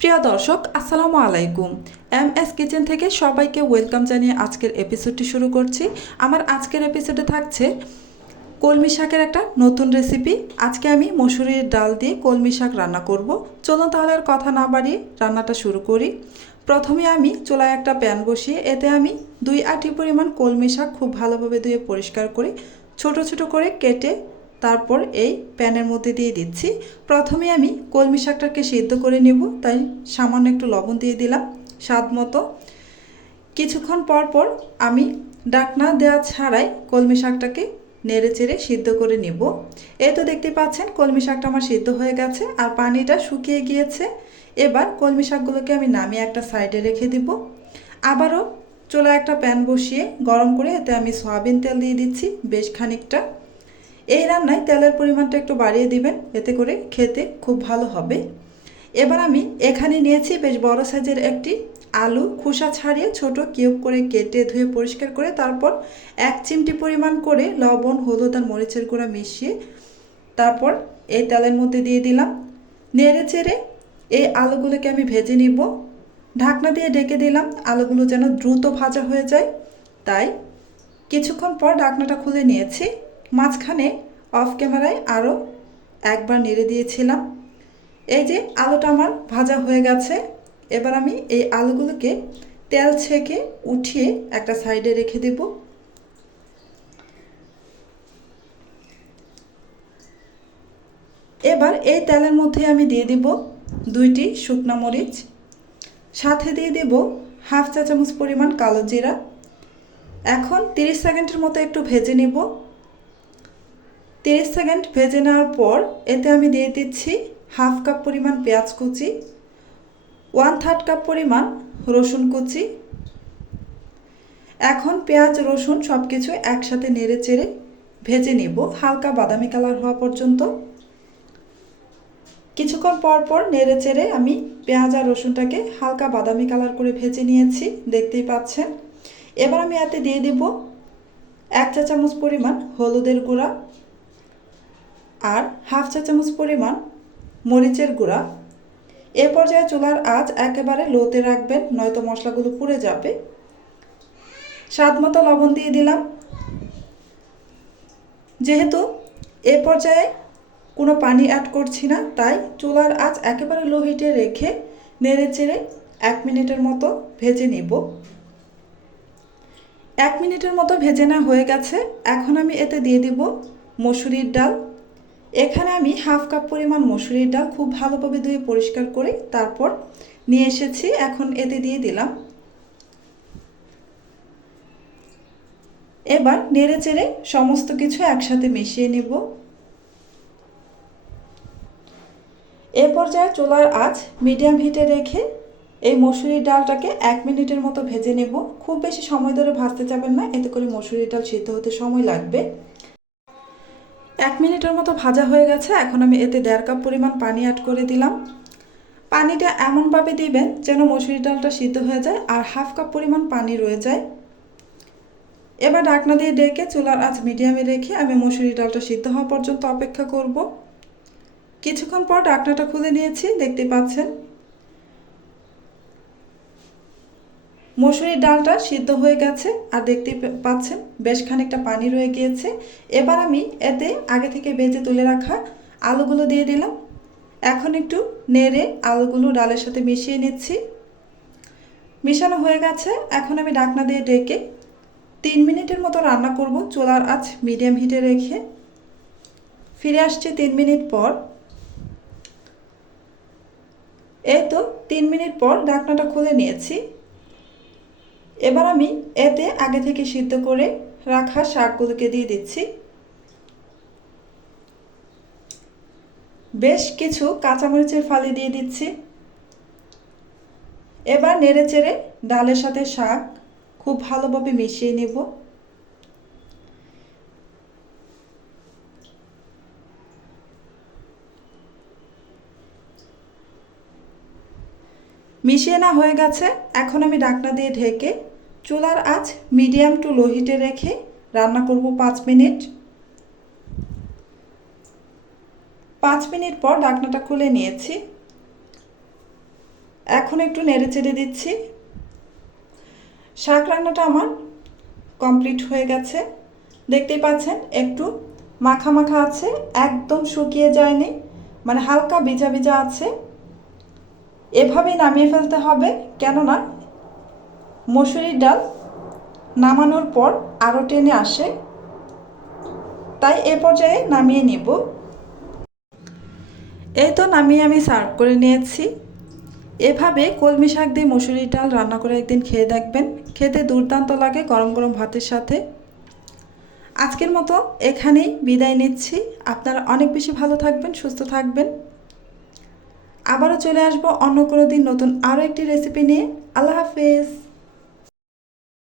প্রিয় দর্শক, আসসালামু আলাইকুম। এমএস কিচেন থেকে সবাইকে ওয়েলকাম জানিয়ে আজকের এপিসোডটি শুরু করছি। আমার আজকের এপিসোডে থাকছে কলমি শাকের একটা নতুন রেসিপি। আজকে আমি মসুরির ডাল দিয়ে কলমি শাক রান্না করব। চলুন তাহলে আর কথা না বাড়িয়ে রান্নাটা শুরু করি। প্রথমে আমি চুলায় একটা প্যান বসিয়ে এতে আমি 2 আটি পরিমাণ কলমি শাক খুব ভালোভাবে ধুয়ে পরিষ্কার করে ছোট ছোট করে কেটে তারপর এই প্যানের মধ্যে দিয়ে দিচ্ছি। প্রথমে আমি কলমি শাকটাকে সিদ্ধ করে নেব, তাই সামান্য একটু লবণ দিয়ে দিলাম স্বাদ মতো। কিছুক্ষণ পর পর আমি ডাকনা দেওয়া ছাড়াই কলমি শাকটাকে নেড়ে চেড়ে সিদ্ধ করে নেব। এই তো দেখতে পাচ্ছেন কলমি শাকটা আমার সিদ্ধ হয়ে গেছে আর পানিটা শুকিয়ে গিয়েছে। এবার কলমি শাকগুলোকে আমি নামিয়ে একটা সাইডে রেখে দিব। আবারও চুলায় একটা প্যান বসিয়ে গরম করে এতে আমি সয়াবিন তেল দিয়ে দিচ্ছি বেশ খানিকটা। এই রান্নায় তেলের পরিমাণটা একটু বাড়িয়ে দিবেন, এতে করে খেতে খুব ভালো হবে। এবার আমি এখানে নিয়েছি বেশ বড় সাইজের একটি আলু, খোসা ছাড়িয়ে ছোট কিউব করে কেটে ধুয়ে পরিষ্কার করে তারপর 1 চিমটি পরিমাণ করে লবণ, হলুদ আর মরিচের গুঁড়া মিশিয়ে তারপর এই তেলের মধ্যে দিয়ে দিলাম। নেড়ে চেড়ে এই আলুগুলোকে আমি ভেজে নিব। ঢাকনা দিয়ে ঢেকে দিলাম আলুগুলো যেন দ্রুত ভাজা হয়ে যায়, তাই কিছুক্ষণ পর ঢাকনাটা খুলে নিয়েছি। মাঝখানে অফ ক্যামেরায় আরও একবার নেড়ে দিয়েছিলাম। এই যে আলুটা আমার ভাজা হয়ে গেছে। এবার আমি এই আলুগুলোকে তেল ছেঁকে উঠিয়ে একটা সাইডে রেখে দেব। এবার এই তেলের মধ্যে আমি দিয়ে দিব 2টি শুকনো মরিচ, সাথে দিয়ে দেব হাফ চা চামচ পরিমাণ কালো জিরা। এখন 30 সেকেন্ডের মতো একটু ভেজে নেব। 30 সেকেন্ড ভেজে নেওয়ার পর এতে আমি দিয়ে দিচ্ছি হাফ কাপ পরিমাণ পেঁয়াজ কুচি, 1/3 কাপ পরিমাণ রসুন কুচি। এখন পেঁয়াজ রসুন সব কিছু একসাথে নেড়ে চেড়ে ভেজে নেব হালকা বাদামি কালার হওয়া পর্যন্ত। কিছুক্ষণ পর পর নেড়ে চেড়ে আমি পেঁয়াজ আর রসুনটাকে হালকা বাদামি কালার করে ভেজে নিয়েছি, দেখতেই পাচ্ছেন। এবার আমি এতে দিয়ে দেব 1 চা চামচ পরিমাণ হলুদের গুঁড়া আর হাফ চা চামচ পরিমাণ মরিচের গুঁড়া। এ পর্যায়ে চুলার আঁচ একেবারে লোতে রাখবেন, নয়তো মশলাগুলো পুড়ে যাবে। স্বাদ মতো লবণ দিয়ে দিলাম। যেহেতু এ পর্যায়ে কোনো পানি অ্যাড করছি না, তাই চুলার আঁচ একেবারে লো হিটে রেখে নেড়ে চেড়ে 1 মিনিটের মতো ভেজে নেব। 1 মিনিটের মতো ভেজে নেওয়া হয়ে গেছে। এখন আমি এতে দিয়ে দিব মসুরির ডাল। এখানে আমি হাফ কাপ পরিমাণ মসুরির ডাল খুব ভালোভাবে ধুয়ে পরিষ্কার করে তারপর নিয়ে এসেছি, এখন এতে দিয়ে দিলাম। এবার নেড়ে চেড়ে সমস্ত কিছু একসাথে মিশিয়ে নেব। এ পর্যায়ে চুলার আঁচ মিডিয়াম হিটে রেখে এই মসুরির ডালটাকে 1 মিনিটের মতো ভেজে নেব। খুব বেশি সময় ধরে ভাজতে যাবেন না, এতে করে মসুরির ডাল সিদ্ধ হতে সময় লাগবে। 1 মিনিটের মতো ভাজা হয়ে গেছে। এখন আমি এতে 1.5 কাপ পরিমাণ পানি অ্যাড করে দিলাম। পানিটা এমনভাবে দিবেন যেন মসুরির ডালটা সিদ্ধ হয়ে যায় আর হাফ কাপ পরিমাণ পানি রয়ে যায়। এবার ঢাকনা দিয়ে ঢেকে চুলার আঁচ মিডিয়ামে রেখে আমি মসুরির ডালটা সিদ্ধ হওয়া পর্যন্ত অপেক্ষা করব। কিছুক্ষণ পর ঢাকনাটা খুলে নিয়েছি, দেখতে পাচ্ছেন মসুরির ডালটা সিদ্ধ হয়ে গেছে আর দেখতে পাচ্ছেন বেশ খানিকটা পানি রয়ে গিয়েছে। এবার আমি এতে আগে থেকে ভেজে তুলে রাখা আলুগুলো দিয়ে দিলাম। এখন একটু নেড়ে আলুগুলো ডালের সাথে মিশিয়ে নিচ্ছি। মিশানো হয়ে গেছে। এখন আমি ঢাকনা দিয়ে ঢেকে 3 মিনিটের মতো রান্না করব চুলার আঁচ মিডিয়াম হিটে রেখে। ফিরে আসছি 3 মিনিট পর। এই তো 3 মিনিট পর ঢাকনাটা খুলে নিয়েছি। এবার আমি এতে আগে থেকে সিদ্ধ করে রাখা শাকগুলোকে দিয়ে দিচ্ছি। বেশ কিছু কাঁচামরিচের ফালি দিয়ে দিচ্ছি। এবার নেড়ে চেড়ে ডালের সাথে শাক খুব ভালোভাবে মিশিয়ে নেব। মিশিয়ে না হয়ে গেছে। এখন আমি ঢাকনা দিয়ে ঢেকে চুলার আঁচ মিডিয়াম টু লো হিটে রেখে রান্না করব 5 মিনিট। 5 মিনিট পর ঢাকনাটা খুলে নিয়েছি। এখন একটু নেড়ে চেড়ে দিচ্ছি। শাক রান্নাটা আমার কমপ্লিট হয়ে গেছে। দেখতেই পাচ্ছেন একটু মাখা মাখা আছে, একদম শুকিয়ে যায়নি, মানে হালকা ভিজা ভিজা আছে। এভাবেই নামিয়ে ফেলতে হবে, কেননা মসুরির ডাল নামানোর পর আরও টেনে আসে, তাই এ পর্যায়ে নামিয়ে নিব। এই তো নামিয়ে আমি সার্ভ করে নিয়েছি। এভাবে কলমি শাক দিয়ে মসুরির ডাল রান্না করে একদিন খেয়ে দেখবেন, খেতে দুর্দান্ত লাগে গরম গরম ভাতের সাথে। আজকের মতো এখানেই বিদায় নিচ্ছি। আপনারা অনেক বেশি ভালো থাকবেন, সুস্থ থাকবেন। আবারও চলে আসবো অন্য কোনো দিন নতুন আরও একটি রেসিপি নিয়ে। আল্লাহ হাফেজ।